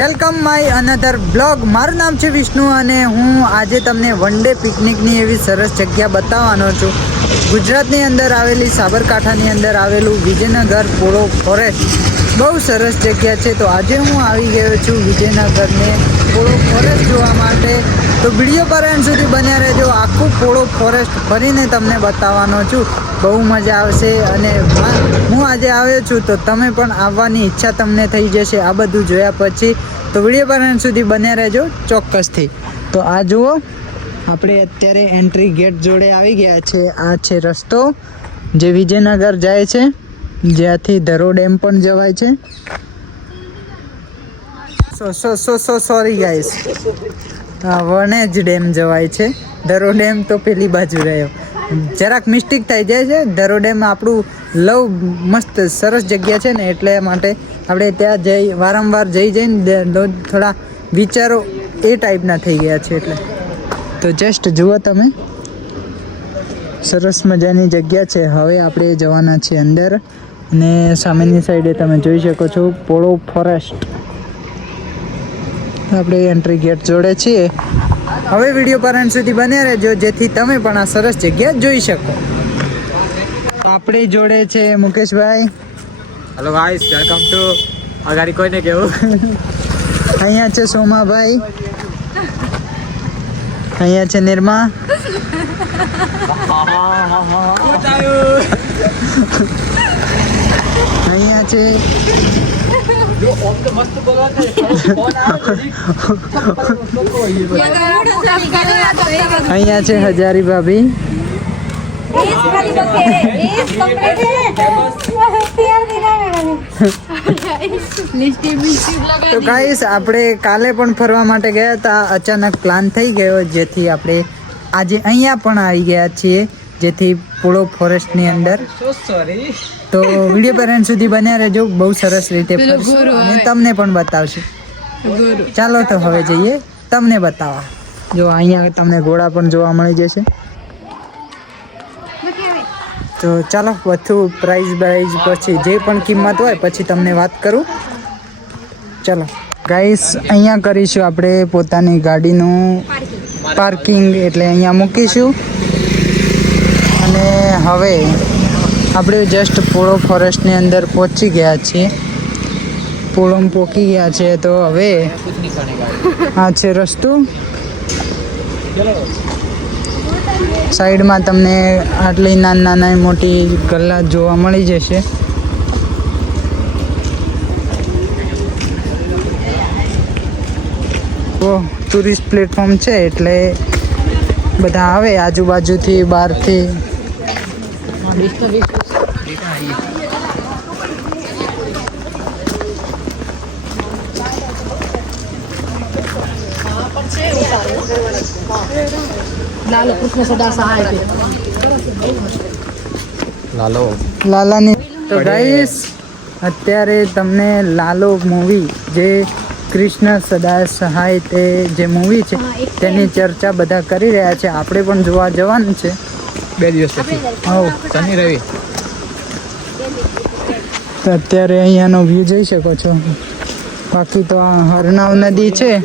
Welcome my another blog. મારું નામ છે વિષ્ણુ અને હું આજે તમને વન ડે પિકનિકની એવી સરસ જગ્યા બતાવવાનો છું. ગુજરાતની અંદર આવેલી સાબરકાંઠાની અંદર આવેલું વિજયનગર પોળો ફોરેસ્ટ. બહુ સરસ જગ્યા છે. તો આજે હું આવી ગયો છું વિજયનગરને પોળો ફોરેસ્ટ જોવા માટે. તો વીડિયો પર એન્ડ સુધી બન્યા રહેજો. આખું પોળો ફોરેસ્ટ ફરીને તમને બતાવવાનો છું. બહુ મજા આવશે અને હું આજે આવ્યો છું તો તમે પણ આવવાની ઈચ્છા તમને થઈ જશે. આ બધું જોયા પછી તો વીડિયો પર સુધી બન્યા રહેજો ચોક્કસથી. તો આ જુઓ, આપણે અત્યારે એન્ટ્રી ગેટ જોડે આવી ગયા છે. આ છે રસ્તો, જે વિજયનગર જાય છે. જ્યાંથી ધરો ડેમ પણ જવાય છે. So so so so sorry guys Vanej dam જવાય છે. ધરો ડેમ તો પેલી બાજુ રહ્યો. જરાક મિસ્ટેક થઈ જાય છે. ધરો ડેમ આપણું લવ મસ્ત સરસ જગ્યા છે ને એટલે માટે આપણે ત્યાં જઈ, વારંવાર જઈ જઈને થોડા વિચારો એ ટાઈપના થઈ ગયા છે એટલે. તો જસ્ટ જુઓ તમે. સરસ મજાની જગ્યા છે. હવે આપણે જવાના છીએ અંદર અને સામેની સાઈડે તમે જોઈ શકો છો પોળો ફોરેસ્ટ આપણે એન્ટ્રી ગેટ જોડે છીએ. હવે વીડિયો પર અંત સુધી બન્યા રહેજો જેથી તમે પણ આ સરસ જગ્યા જોઈ શકો. આપણી જોડે છે Mukeshbhai. Hello guys welcome to અગાડી કોઈને કેવું અહીંયા છે સોમાભાઈ. અહીંયા છે નિર્મા. અહીંયા છે અહીંયા છે હજારી ભાભી. તો ગાઈસ આપણે કાલે પણ ફરવા માટે ગયા હતા. અચાનક પ્લાન થઈ ગયો જેથી આપણે આજે અહીંયા પણ આવી ગયા છીએ જેથી પોળો ફોરેસ્ટની અંદર. તો વીડિયો પેરેન્ટ સુધી બન્યા રહેજો. બહુ સરસ રીતે ફરશું અને તમને પણ બતાવશું. ચાલો તો હવે જઈએ. તમને બતાવવા જો અહીંયા તમને ઘોડા પણ જોવા મળી જશે. તો ચાલો બધું પ્રાઇઝ બ્રાઇઝ પછી જે પણ કિંમત હોય પછી તમને વાત કરું. ચાલો ગાઈસ અહીંયા કરીશું આપણે પોતાની ગાડીનું પાર્કિંગ એટલે અહીંયા મૂકીશું. અને હવે આપણે જસ્ટ પોળો ફોરેસ્ટની અંદર પહોંચી ગયા છીએ. પોળોમાં પોકી ગયા છે તો હવે આ છે રસ્તો. સાઈડમાં તમને આટલી નાની નાની મોટી ગલ્લા જોવા મળી જશે. ઓ ટુરિસ્ટ પ્લેટફોર્મ છે એટલે બધા આવે આજુબાજુથી બહારથી. લાલ. કૃષ્ણ સદા સહાય લાલો લાલાની. તો ગાઈસ અત્યારે તમને લાલો મૂવી જે કૃષ્ણ સદા સહાય તે જે મૂવી છે તેની ચર્ચા બધા કરી રહ્યા છે. આપણે પણ જોવા જવાનું છે. બે દિવસ પછી. હવ. શનિ રવિ. અત્યારે અહીંયાનો વ્યૂ જોઈ શકો છો. બાકી તો આ હરનાવ નદી છે.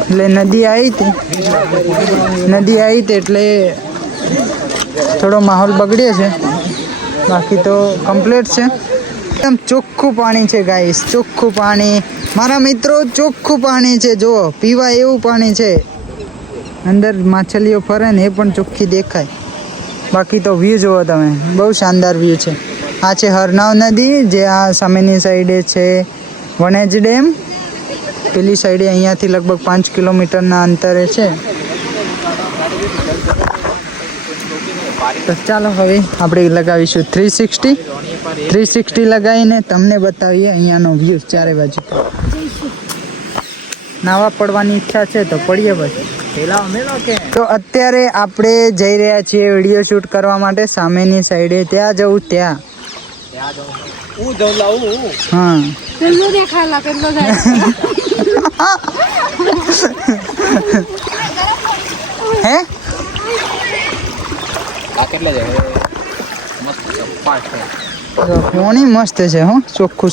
એટલે નદી આવી હતી. નદી આવી હતી એટલે થોડો માહોલ બગડ્યો છે. બાકી તો કમ્પ્લીટ છે. એકદમ ચોખ્ખું પાણી છે ગાઈસ ચોખ્ખું પાણી. મારા મિત્રો, ચોખ્ખું પાણી છે. જુઓ, પીવા એવું પાણી છે. અંદર માછલીઓ ફરે ને એ પણ ચોખ્ખી દેખાય. બાકી તો વ્યૂ જુઓ તમે. બહુ શાનદાર વ્યૂ છે. આ છે હરનાવ નદી જે આ સામેની સાઈડે છે વણેજ ડેમ. પેલી સાઈડે અહીંયાથી લગભગ પાંચ કિલોમીટરના અંતરે છે. તો ચાલો હવે આપણે લગાવીશું થ્રી સિક્સટી થ્રી સિક્સટી લગાવીને તમને બતાવીએ અહીંયાનો વ્યૂ ચારે બાજુ. નાવા પડવાની ઈચ્છા છે તો પડીએ પછી તો અત્યારે આપણે જઈ રહ્યા છીએ વીડિયો શૂટ કરવા માટે સામેની સાઈડે. ત્યાં જવું ત્યાં. હું. જઉં લાવું હા? પેલો દેખાલા પેલો હે આ કેટલા જાય મસ્ત છે. પાંચ પોણી મસ્ત છે હો ચોખ્ખું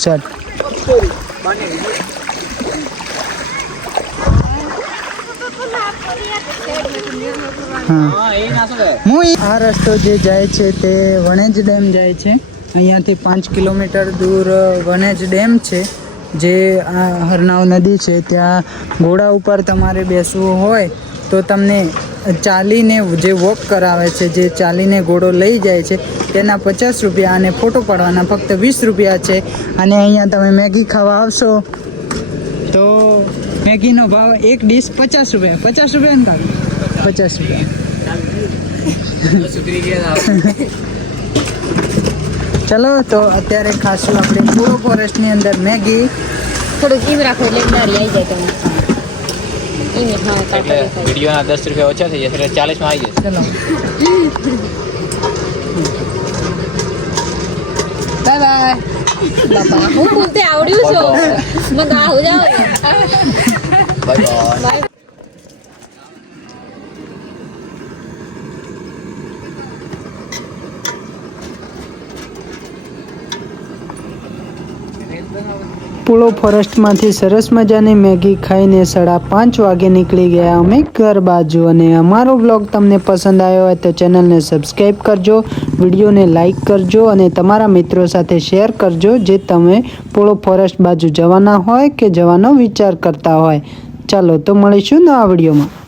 હું. આ રસ્તો જે જાય છે તે વણેજ ડેમ જાય છે. અહીંયાથી પાંચ કિલોમીટર દૂર વનેજ ડેમ છે, જે આ હરનાવ નદી છે. ત્યાં ઘોડા ઉપર તમારે બેસવું હોય તો તમને ચાલીને જે વોક કરાવે છે, જે ચાલીને ઘોડો લઈ જાય છે, તેના પચાસ રૂપિયા અને ફોટો પાડવાના ફક્ત વીસ રૂપિયા છે. અને અહીંયા તમે મેગી ખાવા આવશો તો મેગીનો ભાવ એક ડીશ પચાસ રૂપિયા. પચાસ રૂપિયા ને કાકા પચાસ રૂપિયા. ચલો તો અત્યારે ખાશું આપણે પૂરો ફોરેસ્ટની અંદર મેગી. થોડુંક ઈમ રાખો એટલે નારી આવી જાય તમને. એટલે વિડીયોના દસ રૂપિયા ઓછા થઈ જશે એટલે ચાલીસમાં આવી જશે. ચલો. બાય બાય બાપા હું પોતે આવડ્યું છો. મને તો આવું જાવ બાય બાય પૂળો ફોરેસ્ટમાંથી સરસ મજાની મેગી ખાઈને સાડા પાંચ વાગે નીકળી ગયા. અમે ઘર બાજુ અને અમારો બ્લોગ તમને પસંદ આવ્યો હોય તો ચેનલને સબસ્ક્રાઈબ કરજો, વિડીયોને લાઇક કરજો અને તમારા મિત્રો સાથે શેર કરજો જે તમે પૂળો ફોરેસ્ટ બાજુ જવાના હોય કે જવાનો વિચાર કરતા હોય. ચાલો તો મળીશું નવા વિડીયોમાં.